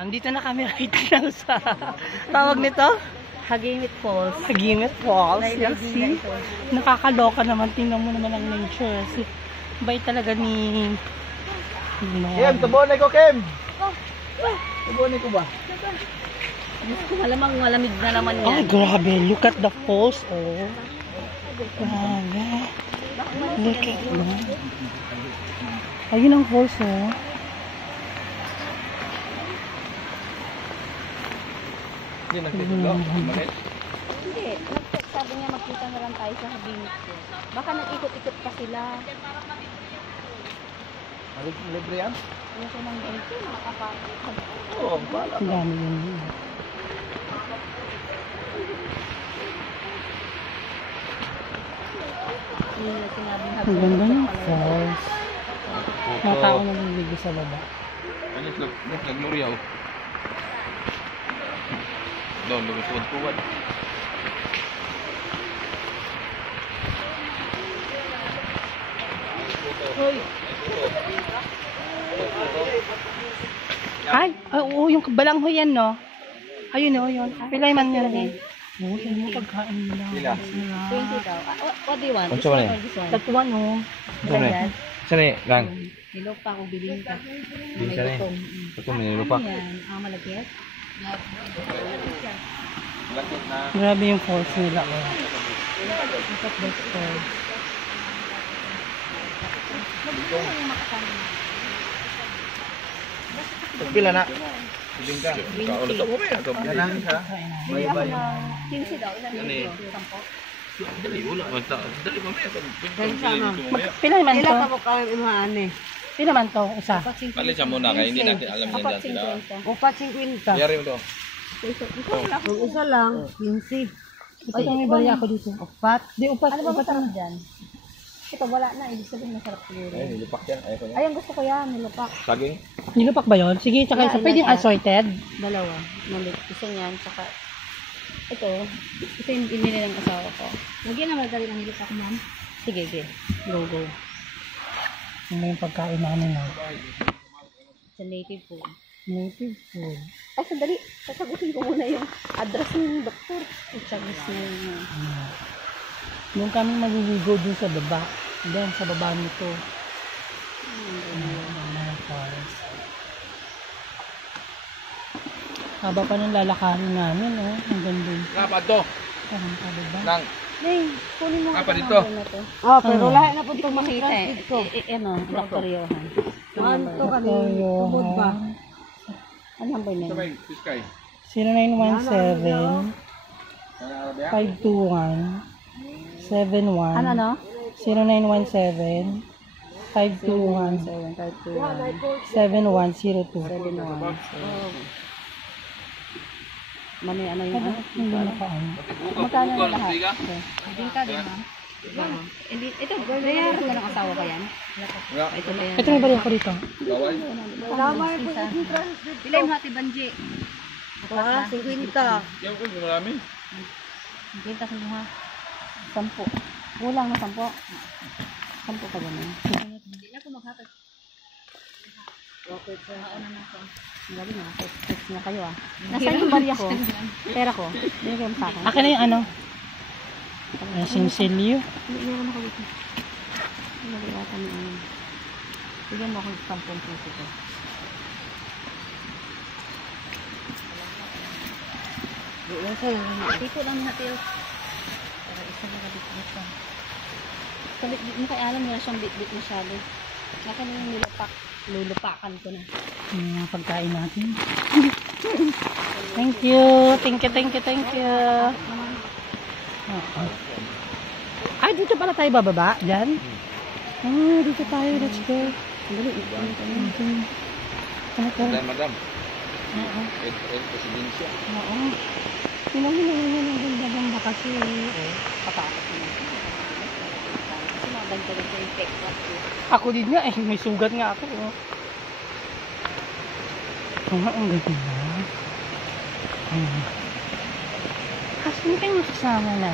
Andito na kami right now sa tawag nito? Hagimit Falls. Hagimit Falls. Yes, see? Nakakaloka naman. Tingnan mo naman ang nature. See? Bay talaga ni... Kim, tubonay ko, Kim! Tubonay ko ba? Malamang malamig na naman Oh, yan. grabe. Look at the falls, oh. Grabe. Look at that. Ayun ang falls, oh. Hindi, nagtitilo. Hindi. Sabi niya magkita na lang tayo sa Hagimit Falls. Baka nag-ikot-ikot pa sila. Libre yan? Ano siya ng ganito? Nakakapagod. Oo, bala. Ang dami yun. Yung sinabing Ang ganda ng falls. Mga tao na naligo sa baba. Ano yung nag-Nuriyaw? Doon, lumusod-tuwad. Ay, oo, yung balangho yan, no? Ayun, oh, yun. Pilay man yun, eh. Oo, yun yung pagkain nila. Sila? 20 daw. What do you want? Unsa man eh? This one? Tatuan, oh. Ganyan. Saan lang? Nilo pa kung bilhin ka. Bilhin ka rin. Ito, may nilupak. Ano yan? Malagkit? Grabe yung falls nila, oh. Look at this falls. Pagpila na. Biling ka. Kaulat ako ba yan? Yan siya. Bye-bye. 15 daw. Ilan Ano dito? 10. Dali, wala. Dali, mamaya. Pilay man to? mo kami imaan eh? Pilay man to, isa. Palit siya muna kaya hindi natin alam yan dyan sila. 4.50. Yari mo to. Kung isa lang, 15. Ito may bali ako dito. Upat. Di, upat. Ano ba Upat masarap na. dyan? Ito wala na. Ibig sabihin masarap siguro. Ay, nilupak yan. Ayaw ko niya. Ayun, gusto ko yan. Nilupak. Saging? Nilupak ba yun? Sige, tsaka Yeah, isa. Pwede yung assorted. Dalawa. Malit. Isa niyan. Tsaka ito. Ito yung binili ng asawa ko. Lagyan na madali ng nilupak, ma'am. Sige, sige. Go, go. Ano yung pagkain namin, no? Sa native food. Native food. Ay, sandali. Sasagutin ko muna yung address ng doktor. Sasagus na yun. Doon kami maliligo dun sa baba. Then, sa baba nito. Haba pa ng lalakarin namin, oh. Ang ganda. Kapad to. Parang pa, diba? Nang. Hey, kunin mo Ah, nga pa dito? number na to. Oh, pero lahat na po ito makita eh. Ano, Dr. Johan. Ano kami? Tubod ba? Ano number na yun? Sabay, Piskay. 0917 521 71 Ano? 0917 521 7102. Mami, ano yung ano? Hindi na pa ano. Magkano na lahat? Hindi ka din, ma'am. Hindi, ito, bayaran mo ng asawa ko yan? Ito na yan. Ito may bali ako dito. Bawal. Pilay mo hati, Banji. 50. Yaw ko, marami. 50 sa mga 10. Kulang na 10. 10 pa ganun. Hindi na ako maghatag. Okay, so hauna na ako. Galing na. Text na kayo ah. Nasaan yung barya ko? Pera ko. Binigay mo sa akin. Akin na yung ano? Sinsilyo. Hindi, meron ako dito. Nagigatan mo ano. Bigyan mo ako ng 10 peso ko. Buwan sa'yo. Dito lang natin. Para isa na kabit-bit lang. Kabit-bit mo kaya alam nila siyang bit-bit masyado. Naka na yung nilupak. Lulupakan ko na. Yung mga pagkain natin. Thank you. Thank you, thank you, thank you. Ay, dito pala tayo bababa? Diyan? Oh, dito tayo. Let's go. Dali, Madam. Oo. Presidensya. Oo. Pinag-hinangan niya ng ganda-ganda kasi. patakot mo. Kasi mga ganito-ganito yung Texas. Ako din nga eh. May sugat nga ako. Oh. Ang ganda. Kasi hindi kayo masasama na.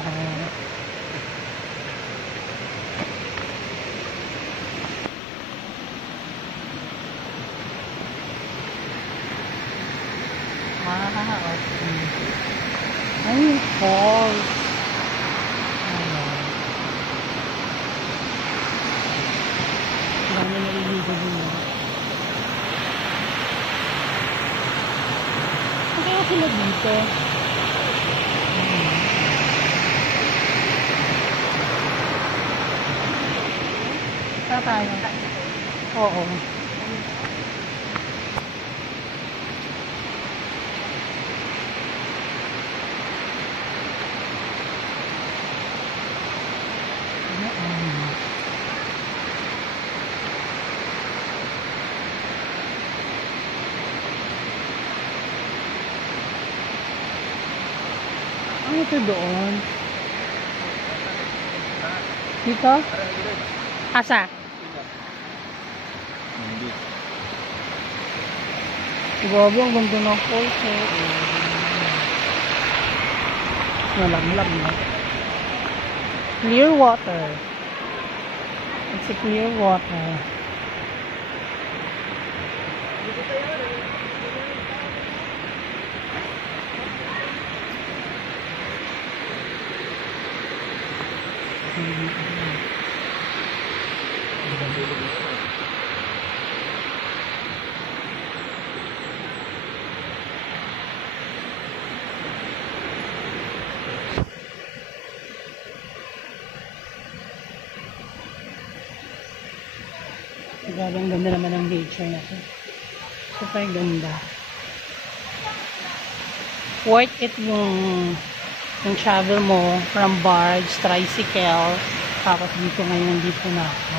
Okay. Ay, falls. Ayan. Dami naliligo din yun. Kaya sila dito. Saan tayo? Oo. Ano ito doon? Dito? Asa? Grabe, ang ganda ng falls eh. Nalaglag na. Clear water. It's a clear water. Grabe, ang ganda naman ng nature na ito. Super ganda. Worth it yung travel mo from barge, tricycle, tapos dito ngayon nandito na ako.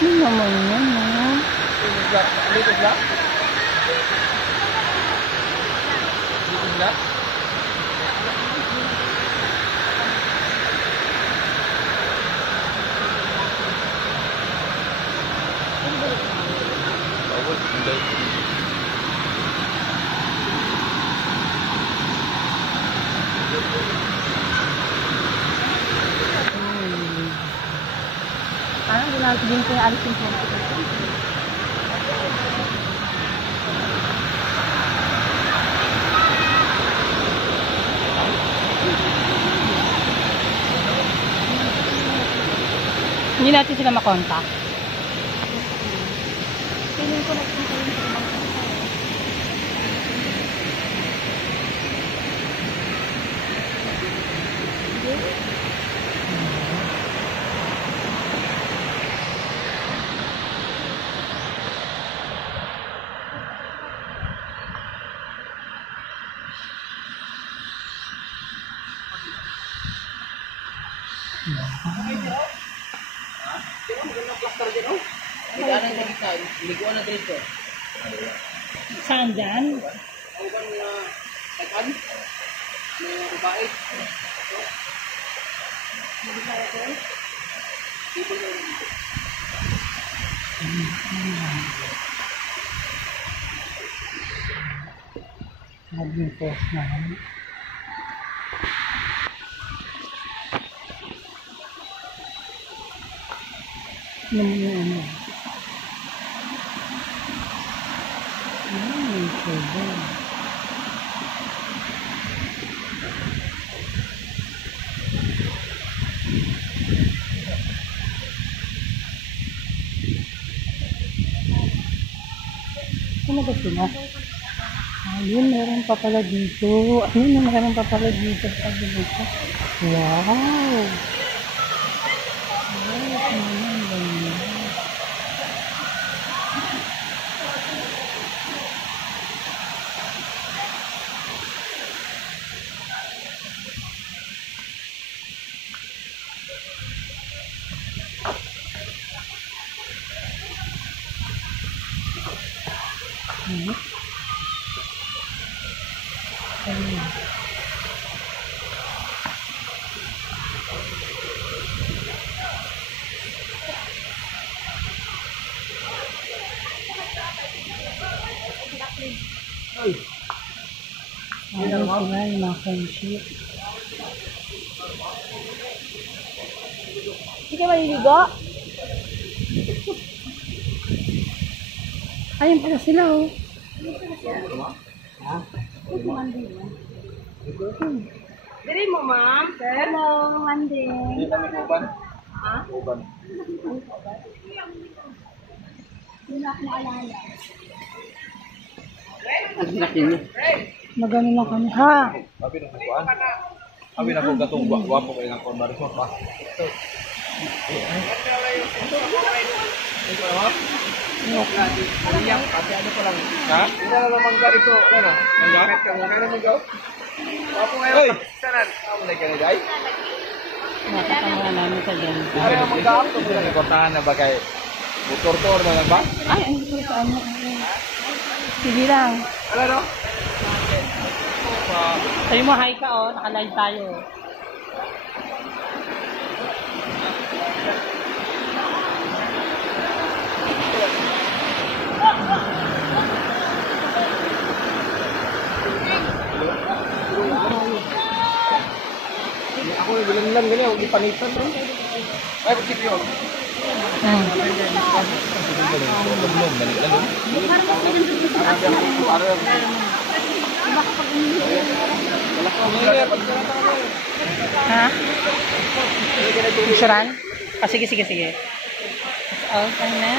Ano naman yan, no? Dito black? Dito black? Parang ginagaling ko yung alisin po natin. Hindi natin sila makontak. Feeling ko nagpunta yung trabaho. Saan dyan? Naging post na. Ano mo yung ano? Sugar. Ano ba sila? Ayun, meron pa pala dito. Ayun, meron pa pala dito. Wow! Ayun sila yung mga friendship. Hindi kayo maliligo? Ayun pala sila oh. Diri mo, ma'am. Hello, Mandy. Hindi kami kuban. Kuban. Magano lang kami, ha? Sabi na kuban. Sabi na ko gatong guwapo kayo ng konbaris mo pa. Kasi ano pa lang. Ha? Wala na naman ganito. Ano? Mangga? Kaya mangga? Guwapo ngayon. Sanan? Ako na ganito ay? Nakatama namin sa dyan. Ari ang mangga ako. Ito na nagkortahan na ba kay motor-tor na lang ba? Ay, ang gusto sa ano. Sige lang. Ano no? Sabi mo, hi ka, oh. Naka-live tayo. Ako yung bilang ganyan. Huwag ipanitan. Ay, kung sige yun. Ha? Picturean? Ah, sige, sige, sige. Okay na.